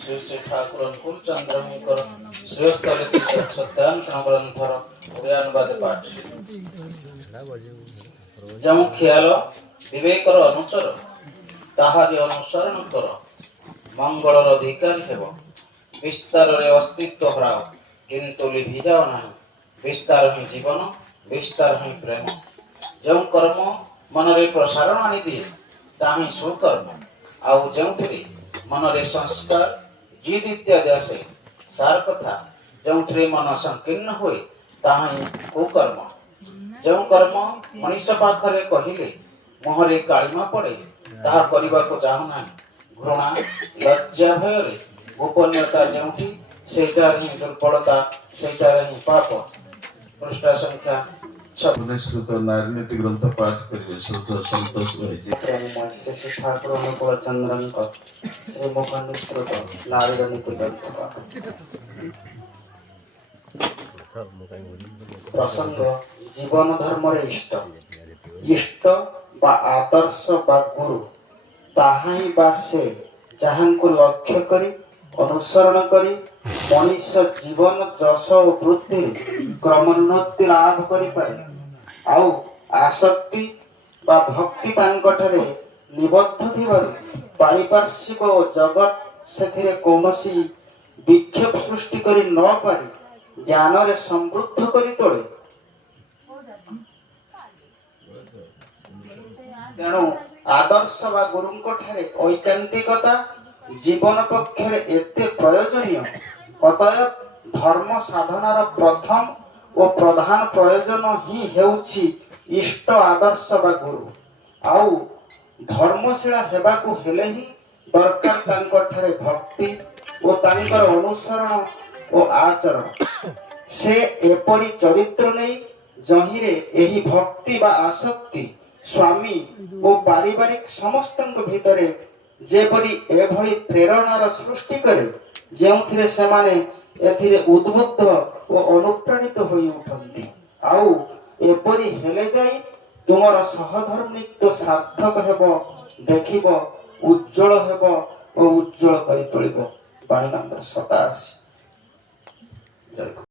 श्री श्री ठाकुर कुलचंद्र श्रेयस्थलित सत्यानुष्ठान ग्रंथर ओडियानुवाद पाठ जमु ख्याल विवेकर अनुचर ताहारी अनुसरण कर मंगलर अधिकारी हेब विस्तार रे अस्तित्व हराओ किंतु लिभि जाओ नहीं विस्तार ही जीवन विस्तार ही प्रेम जो कर्म मन रे प्रसारण आनी दिए ताही सुकर्म आउ जो मन रे संस्कार जीद इत्यादि आसे सार कथा जो मन संकीर्ण हुए ताही कुकर्म जो कर्म मनीष पाखरे कहिले मुहरे कालिमा पड़े ताहा करबा को चाहू नाही घृणा लज्जा भय रे गोपनीयता जोठी सेटार ही दुर्बलता सेटार ही पाप पृष्ठ संख्या श्रुत नारनीति ग्रंथ पाठ करिवे श्रुत संतोष श्री ठाकुर अनुकूल चंद्रंक श्री मुखनिश्रुत नारनीति ग्रंथ प्रसंग जीवन धर्म रे इष्ट बा आदर्श बा गुरु ताहाई बा से जहांको लक्ष्य करी अनुसरण करी मनीष जीवन जश और वृद्धि क्रमोन्नति लाभ करि पारे आउ आसक्ति बा भक्ति तांकठारे निबद्ध थिबारु पारिपार्श्विक जगत सेथिरे कोनोसी विक्षेप सृष्टि करी न पारि ज्ञान रे समृद्ध करी तोळे तेणु आदर्श बा गुरुंकठारे ऐकांतिकता जीवन पक्षरे एते प्रयोजनीय अतएव धर्म साधनार प्रथम और प्रधान प्रयोजन ही हेउछि इष्ट आदर्श बा गुरु आउ धर्मशीला हेबाकू हेले ही दरकार तांकठारे भक्ति और तांकर अनुसरण और आचरण से एपरी चरित्र नहीं जहिरे एही भक्ति बा आसक्ति स्वामी और पारिवारिक समस्तंक भितरे जेपरी एभली प्रेरणार सृष्टि करे जेउथिरे सेमाने एथिरे उद्बुद्ध और अनुप्राणित होई उठंती आउ एपरी हेले जाई तुमर सहधर्मित्व सार्थक हेबो देखिबो उज्जवल हेबो और उज्जवल करि तोलिबो। 12 नंबर 87